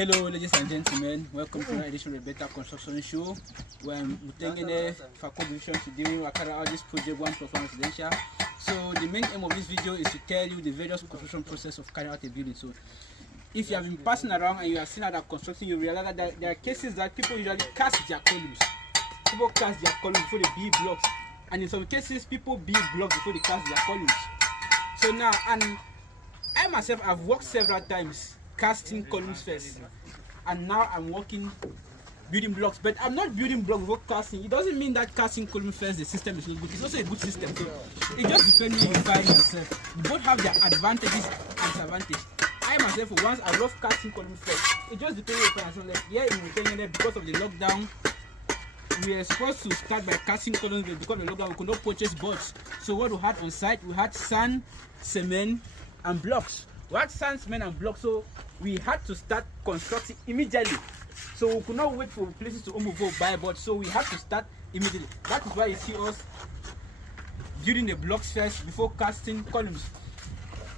Hello, ladies and gentlemen. Welcome to another edition of the Better Construction Show. We're Mutengene for contribution today. We're carrying out this project 1+1 residential. So the main aim of this video is to tell you the various construction process of carrying out a building. So if you have been passing around and you have seen that constructing, you realize that there are cases that people usually cast their columns. People cast their columns before they build blocks, and in some cases, people build blocks before they cast their columns. So now, and I myself have worked several times casting columns first, and now I'm working building blocks, but I'm not building blocks before casting. It doesn't mean that casting columns first the system is not good. It's also a good system. So it just depends on you find yourself. Both have their advantages and disadvantages. I myself, once I love casting columns first. It just depends on you find yourself. Like here in Mutengene, because of the lockdown, we are supposed to start by casting columns, but because of the lockdown, we could not purchase boards. So what we had on site, we had sand, cement, and blocks. We had sand, cement, and blocks, so we had to start constructing immediately. So we could not wait for places to almost go buy boards, so we had to start immediately. That is why you see us building the blocks first before casting columns.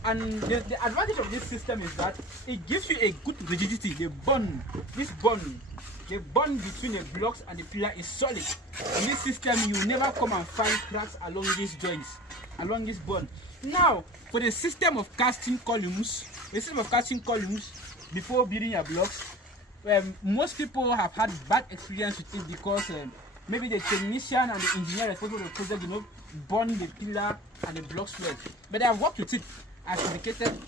And the advantage of this system is that it gives you a good rigidity. The bond between the blocks and the pillar is solid. In this system, you will never come and find cracks along these joints, along this bond. Now, for the system of casting columns, before building your blocks, most people have had bad experience with it because maybe the technician and the engineer responsible for the project did not bond the pillar and the blocks well. But they have worked with it as indicated.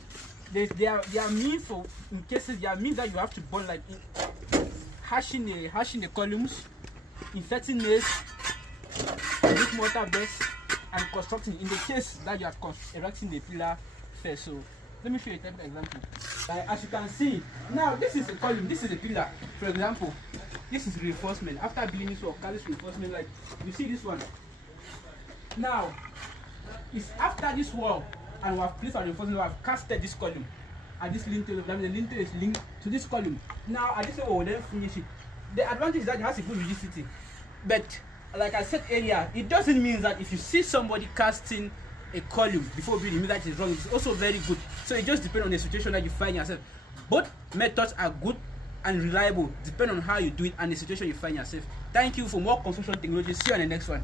They are means for in cases there are means that you have to bond, like hashing the columns, inserting nails, with mortar base, and constructing in the case that you are erecting the pillar first. So let me show you a type of example. As you can see, now this is a column, this is a pillar. For example, this is reinforcement. After building this wall, this reinforcement, like you see this one. Now, it's after this wall, and we have placed our reinforcement, we have casted this column. And this lintel, the lintel is linked to this column. Now, at this level, we'll then finish it. The advantage is that it has a good rigidity. But, like I said earlier, it doesn't mean that if you see somebody casting a column before building, it means that it's wrong. It's also very good. So it just depends on the situation that you find yourself. Both methods are good and reliable, depending on how you do it and the situation you find yourself. Thank you for more construction technology. See you on the next one.